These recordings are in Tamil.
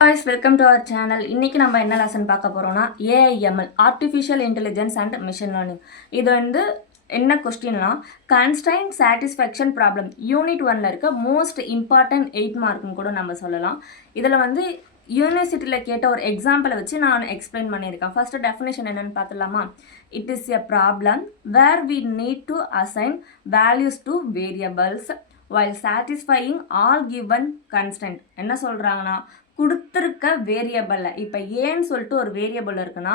guys, welcome to our channel. இன்னைக்கு நம்ம என்ன லெசன் பார்க்க போறோம்னா AIML artificial intelligence and machine learning. இது வந்து என்ன கொஸ்டின்னா கன்ஸ்ட்ரைன் சாட்டிஸ்ஃபேக்ஷன் ப்ராப்ளம் யூனிட் 1ல இருக்க மோஸ்ட் இம்பார்ட்டன்ட் 8 மார்க்னு கூட நம்ம சொல்லலாம். இதில் வந்து யூனிவர்சிட்டியில் கேட்ட ஒரு எக்ஸாம்பிளை வச்சு நான் எக்ஸ்பிளைன் பண்ணியிருக்கேன். ஃபர்ஸ்ட் டெஃபினேஷன் என்னன்னு பார்த்துலாமா? It is a problem where we need to assign values to variables while satisfying all given constraint. என்ன சொல்கிறாங்கன்னா, கொடுத்துருக்க வேரியபிளில் இப்போ ஏன்னு சொல்லிட்டு ஒரு வேரியபிள் இருக்குன்னா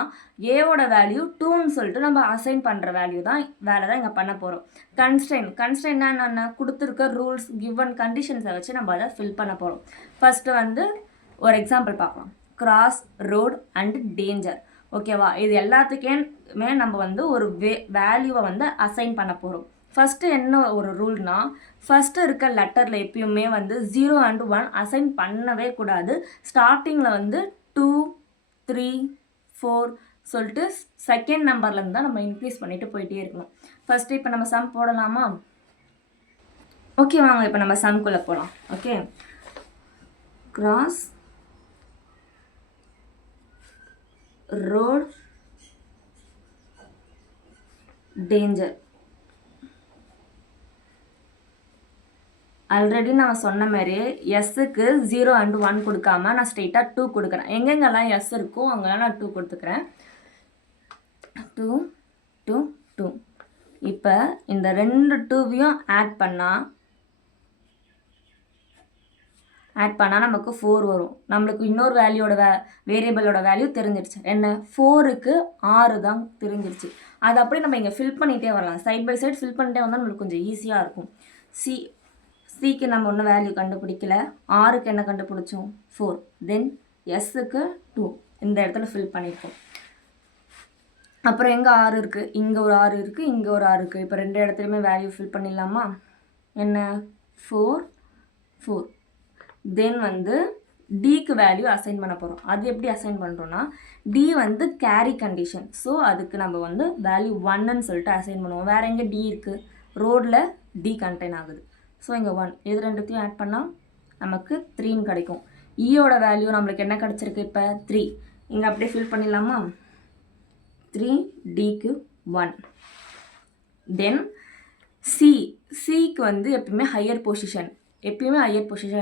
ஏவோட வேல்யூ 2ன்னு சொல்லிட்டு நம்ம அசைன் பண்ணுற வேல்யூ தான் வேலை தான் இங்கே பண்ண போகிறோம். கன்ஸ்ட்ரெயின்னா என்னென்ன, கொடுத்துருக்க ரூல்ஸ் கிவன் கண்டிஷன்ஸை வச்சு நம்ம அதை ஃபில் பண்ண போகிறோம். ஃபஸ்ட்டு வந்து ஒரு எக்ஸாம்பிள் பார்க்கலாம். Cross road and danger. ஓகேவா? இது எல்லாத்துக்குமே நம்ம வந்து ஒரு வேல்யூவை வந்து அசைன் பண்ண போகிறோம். ஃபஸ்ட்டு என்ன ஒரு ரூல்னா, ஃபஸ்ட்டு இருக்க லெட்டரில் எப்பயுமே வந்து 0 and 1 அசைன் பண்ணவே கூடாது. ஸ்டார்டிங்கில் வந்து 2, 3, 4 சொல்லிட்டு செகண்ட் நம்பர்லேருந்து தான் நம்ம இன்க்ரீஸ் பண்ணிட்டு போயிட்டே இருக்கணும். ஃபஸ்ட்டு இப்போ நம்ம சம் போடலாமா? ஓகே, வாங்க இப்போ நம்ம சம்குள்ளே போகலாம். Okay, cross road danger. Already நான் சொன்ன மாதிரி எஸ்ஸுக்கு 0 and 1 கொடுக்காம நான் ஸ்ட்ரெயிட்டாக 2 கொடுக்குறேன். எங்கெங்கெல்லாம் எஸ் இருக்கோ அங்கெல்லாம் நான் 2 கொடுத்துக்கிறேன். 2 2 2. இப்போ இந்த ரெண்டு 2வையும் ஆட் பண்ணால் நமக்கு 4 வரும். நம்மளுக்கு இன்னொரு வேல்யூட வேரியபிளோட வேல்யூ தெரிஞ்சிருச்சு. என்ன, 4க்கு 6 தான் தெரிஞ்சிருச்சு. அது அப்படியே நம்ம இங்கே ஃபில் பண்ணிகிட்டே வரலாம். சைட் பை சைட் ஃபில் பண்ணிட்டே வந்தால் நம்மளுக்கு கொஞ்சம் ஈஸியாக இருக்கும். சிக்கு நம்ம ஒன்றும் வேல்யூ கண்டுபிடிக்கல. ஆருக்கு என்ன கண்டுபிடிச்சோம்? 4. தென் எஸ்ஸுக்கு 2 இந்த இடத்துல ஃபில் பண்ணியிருக்கோம். அப்புறம் எங்கே 6 இருக்குது? இங்கே ஒரு 6 இருக்குது, இங்கே ஒரு 6 இருக்குது. இப்போ ரெண்டு இடத்துலையுமே வேல்யூ ஃபில் பண்ணிடலாமா? என்ன, 4 4. தென் வந்து டிக்கு வேல்யூ அசைன் பண்ண போகிறோம். அது எப்படி அசைன் பண்ணுறோன்னா, டி வந்து கேரி கண்டிஷன். ஸோ அதுக்கு நம்ம வந்து வேல்யூ 1ன்னு சொல்லிட்டு அசைன் பண்ணுவோம். வேறு எங்கே டி இருக்குது? ரோடில் டி கண்டெயின் ஆகுது. ஸோ இங்கே 1. இது ரெண்டுத்தையும் ஆட் பண்ணால் நமக்கு 3ன்னு கிடைக்கும். ஈயோட வேல்யூ நம்மளுக்கு என்ன கிடச்சிருக்கு? இப்போ 3. இங்கே அப்படியே ஃபில் பண்ணிடலாமா? 3 டிக்கு 1. தென் சிக்கு வந்து எப்பயுமே ஹையர் பொசிஷன்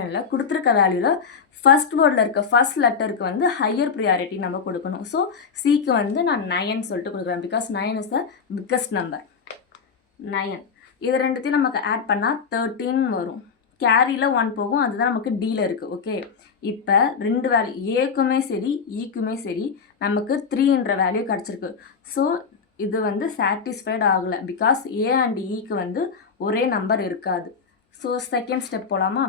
இல்லை. கொடுத்துருக்க வேல்யூவில் ஃபர்ஸ்ட் வேர்டில் இருக்க ஃபர்ஸ்ட் லெட்டருக்கு வந்து ஹையர் ப்ரியாரிட்டி நம்ம கொடுக்கணும். ஸோ சிக்கு வந்து நான் 9 சொல்லிட்டு கொடுக்குறேன். Because 9 is the biggest number. 9. இது ரெண்டுத்தையும் நமக்கு ஆட் பண்ணால் 13 வரும். கேரியில் 1 போகும். அதுதான் நமக்கு டியில் இருக்குது. ஓகே, இப்போ ரெண்டு வேல்யூ ஏக்குமே சரி ஈக்குமே சரி நமக்கு 3ன்ற வேல்யூ கிடச்சிருக்கு. ஸோ இது வந்து சாட்டிஸ்ஃபைட் ஆகலை. பிகாஸ் ஏ அண்ட் ஈக்கு வந்து ஒரே நம்பர் இருக்காது. ஸோ செகண்ட் ஸ்டெப் போகலாமா?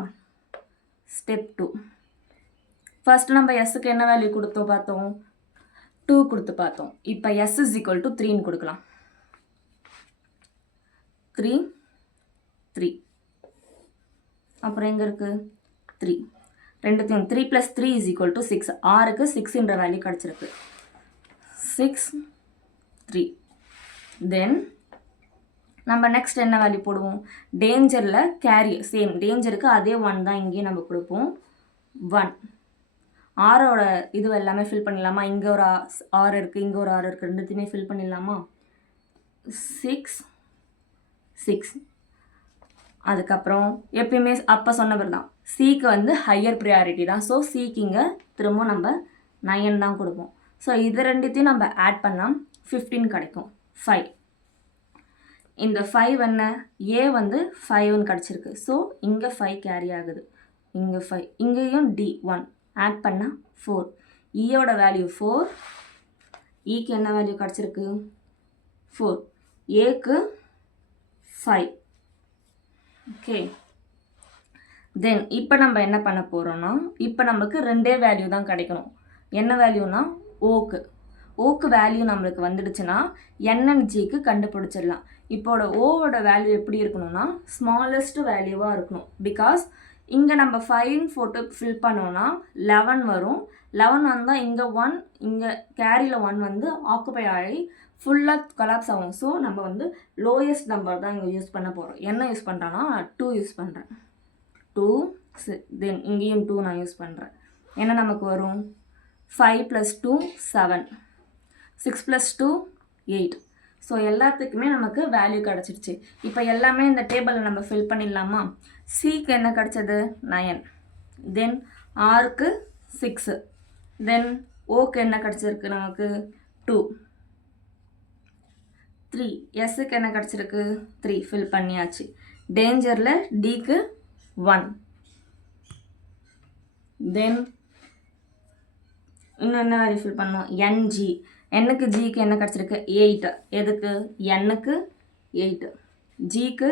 ஸ்டெப் 2. ஃபர்ஸ்ட் நம்ம எஸ்ஸுக்கு என்ன வேல்யூ பார்த்தோம்? 2 கொடுத்து பார்த்தோம். இப்போ எஸ் இஸ் ஈக்குவல் டு 3ன்னு கொடுக்கலாம். 3 3. அப்புறம் எங்கே இருக்குது? 3. ரெண்டுத்தையும் 3 + 3 = 6. 6க்கு 6ன்ற வேல்யூ கிடச்சிருக்கு. 6 3. தென் நம்ம நெக்ஸ்ட் என்ன வேல்யூ போடுவோம்? டேஞ்சரில் கேரி சேம் டேஞ்சருக்கு அதே 1 தான் இங்கேயும் நம்ம கொடுப்போம். 1. ஆரோட இது எல்லாமே ஃபில் பண்ணிடலாமா? இங்கே ஒரு 6 இருக்குது, இங்கே ஒரு 6 இருக்குது. ரெண்டுத்தையுமே ஃபில் பண்ணிடலாமா? 6 6. அதுக்கப்புறம் எப்பயுமே அப்போ சொன்னவர் தான், சிக்கு வந்து ஹையர் ப்ரியாரிட்டி தான். ஸோ சிக்கு இங்கே திரும்ப நம்ம 9 தான் கொடுப்போம். ஸோ இது ரெண்டுத்தையும் நம்ம ஆட் பண்ணால் 15 கிடைக்கும். 5. இந்த 5 என்ன, ஏ வந்து 5ன்னு கிடச்சிருக்கு. ஸோ இங்கே 5 கேரி ஆகுது. இங்கே 5, இங்கேயும் டி 1 ஆட் பண்ணால் 4. ஈயோட வேல்யூ 4. ஈக்கு என்ன வேல்யூ கிடச்சிருக்கு? 4. ஏக்கு 5. ஓகே, தென் இப்போ நம்ம என்ன பண்ண போகிறோன்னா, இப்போ நமக்கு ரெண்டே வேல்யூ தான் கிடைக்கணும். என்ன வேல்யூனா, ஓக்கு வேல்யூ நம்மளுக்கு வந்துடுச்சுன்னா என்என்ஜிக்கு கண்டுபிடிச்சிடலாம். இப்போட ஓவோட வேல்யூ எப்படி இருக்கணும்னா ஸ்மாலஸ்ட் வேல்யூவாக இருக்கணும். பிகாஸ் இங்கே நம்ம 5 போட்டு ஃபில் பண்ணோன்னா 11 வரும். 11 வந்தால் இங்கே 1, இங்கே கேரியில் 1 வந்து ஆக்குபை ஆகி ஃபுல்லாக கொலாப்ஸ் ஆகும். ஸோ நம்ம வந்து லோயஸ்ட் நம்பர் தான் இங்கே யூஸ் பண்ண போகிறோம். என்ன யூஸ் பண்ணுறேன்னா 2 யூஸ் பண்ணுறேன். 2 தென் இங்கேயும் 2 நான் யூஸ் பண்ணுறேன். என்ன நமக்கு வரும் 5 + 2 7 6 + 2 8 ஸோ எல்லாத்துக்குமே நமக்கு வேல்யூ கிடச்சிருச்சு இப்போ எல்லாமே இந்த டேபிளில் நம்ம ஃபில் பண்ணிடலாமா சிக்கு என்ன கிடச்சது 9 தென் ஆருக்கு 6 தென் ஓக்கு என்ன கிடச்சிருக்கு நமக்கு 2 3 எஸ்ஸுக்கு என்ன கிடச்சிருக்கு 3 ஃபில் பண்ணியாச்சு டேஞ்சரில் டிக்கு 1 தென் இன்னும் என்ன வேல்யூ ஃபில் பண்ணோம் என்ஜி என்னுக்கு ஜிக்கு என்ன கிடச்சிருக்கு 8 எதுக்கு என்னுக்கு 8 ஜிக்கு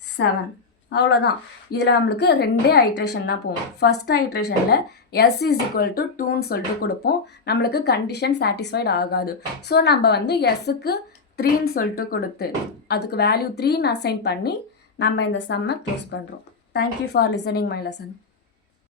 7 அவ்வளோதான் இதில் நம்மளுக்கு ரெண்டே ஐட்ரேஷன் தான் போகும் ஃபஸ்ட் ஐட்ரேஷனில் எஸ் இஸ் ஈக்குவல் டு 2ன்னு சொல்லிட்டு கொடுப்போம் நம்மளுக்கு கண்டிஷன் சாட்டிஸ்ஃபைட் ஆகாது ஸோ நம்ம வந்து எஸ்ஸுக்கு 3ன்னு சொல்லிட்டு கொடுத்து அதுக்கு வேல்யூ 3ன்னு அசைன் பண்ணி நம்ம இந்த சம்மை க்ளோஸ் பண்ணுறோம் thank you for listening my lesson